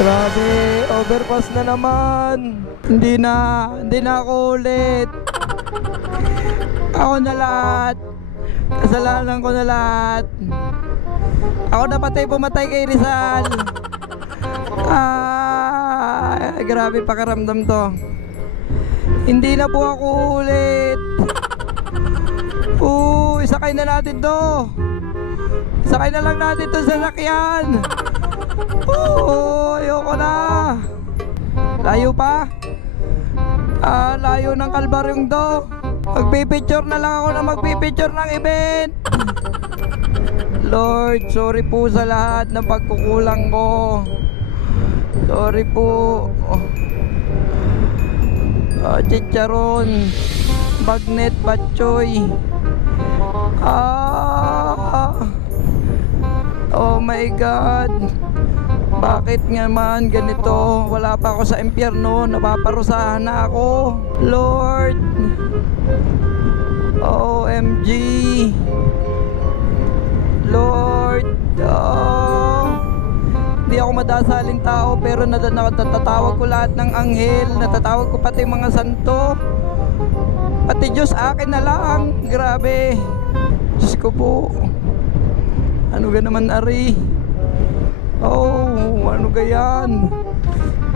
Grabe, overpass na naman. Hindi na, hindi na ako ulit. Ako na lahat. Kasalanan ko na lahat. Ako na patay pumatay kay Rizal. Ah, grabe pakaramdam to. Hindi na po ako ulit. Oo, isakay na natin to. Sakay na lang natin to sa sakyan. Na. Layo pa. Ah, layo ng kalbaryong to. Magpipicture na lang ako na magpipicture ng event. Lord, sorry po sa lahat ng pagkukulang ko. Sorry po. Ah, chicharon. Bagnet, batchoy. Ah. Oh my God. Bakit nga man ganito? Wala pa ako sa impyerno. Napaparusahan na ako. Lord. OMG. Lord. Oh. Hindi ako madasaling tao pero nat- nat- natatawag ko lahat ng anghel. Natatawag ko pati mga santo. Pati Diyos akin na lang. Grabe. Diyos ko po. Ano ga naman ari? Oh, ano ga yan?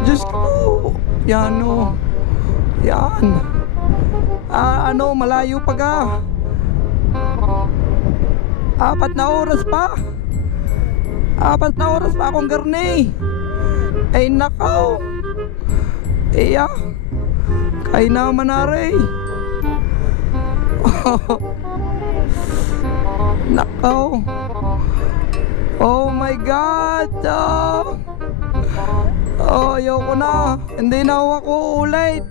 Diyos ko. Yan o. Yan. Ah, ano, malayo pa ga. Apat na oras pa. Apat na oras pa akong garni. Ay nakaw. Iya. Kay na manare. Nakaw. Oh my God. Oh. Oh, ayoko na. Hindi na ako ulit.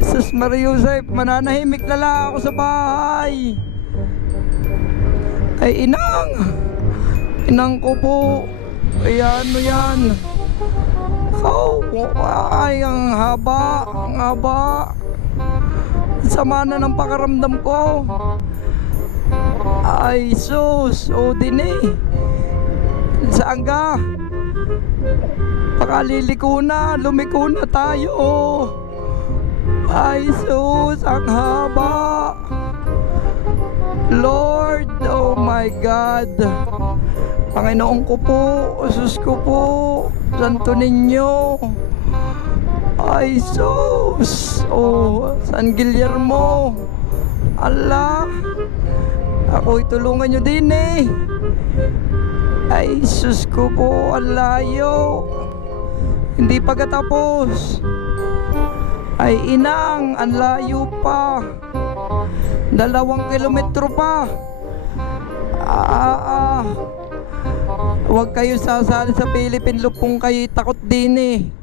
Sus Maria Joseph, mananahimik na lang ako sa bahay. Ay, inang. Inang ko po. Ay, ano yan? Oh, ay, ang haba. Ang haba. Sama na ng pakaramdam ko. Ay, sus. O, din eh. Saan ka? Pakaliliko na. Lumiko na tayo. Ay, sus. Ang haba. Lord, oh my God. Panginoon ko po, Sus ko po, Santo ninyo. Ay, sus. Oh, San Guillermo. Allah. Ako itulungan nyo din eh. Ay, sus ko po, ang layo. Hindi pa katapos. Ay, inang, ang layo pa. Dalawang kilometro pa. Ah, ah. Huwag kayo sasali sa Philippine Loop kung kayo takot din eh.